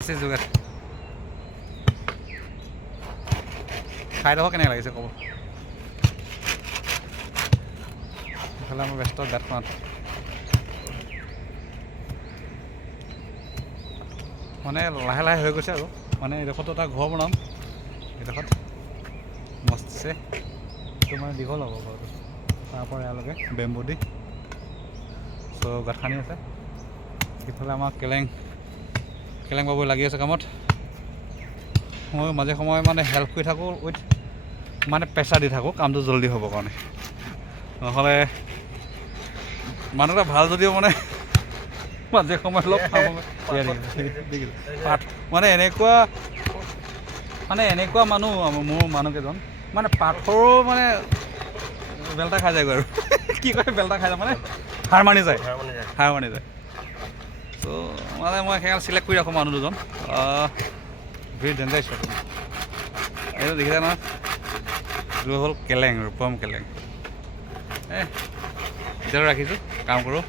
যোগাৰ খাই দেখক কেনেকৈ লাগিছে ক'ব। ইফালে আমাৰ ব্যস্ত গাঁত খোৱাত মানে লাহে লাহে হৈ গৈছে আৰু মানে এইডোখৰতো এটা ঘৰ বনাম। এইডোখৰত মস্তিছে এইটো মানে দীঘল হ'ব ঘৰটো তাৰপৰা ইয়ালৈকে বেম্বু দি চ' গাঁত খান্দি আছে। ইফালে আমাৰ কেলেং বাবু লাগি আছে কামত। মই মাজে সময়ে মানে হেল্প কৰি থাকোঁ উইথ মানে প্ৰেছাৰ দি থাকোঁ কামটো জল্দি হ'বৰ কাৰণে। নহ'লে মানুহটা ভাল যদিও মানে মাজে সময়ে অলপ পাঠ মানে এনেকুৱা মানুহ মোৰ মানুহকেইজন মানে পাথৰো মানে বেলটা খাই যায়গৈ আৰু কি কয় বেলটা খাই যায় মানে হাৰ মানি যায়। ত' মানে মই সেইকাৰণে চিলেক্ট কৰি ৰাখোঁ মানুহ দুজন ভেৰি ডেঞ্জাৰাছ হয়। এইটো দেখিছে নহয় এইটো হ'ল কেলেং ৰূপম কেলেং। এতিয়াও ৰাখিছোঁ কাম কৰোঁ।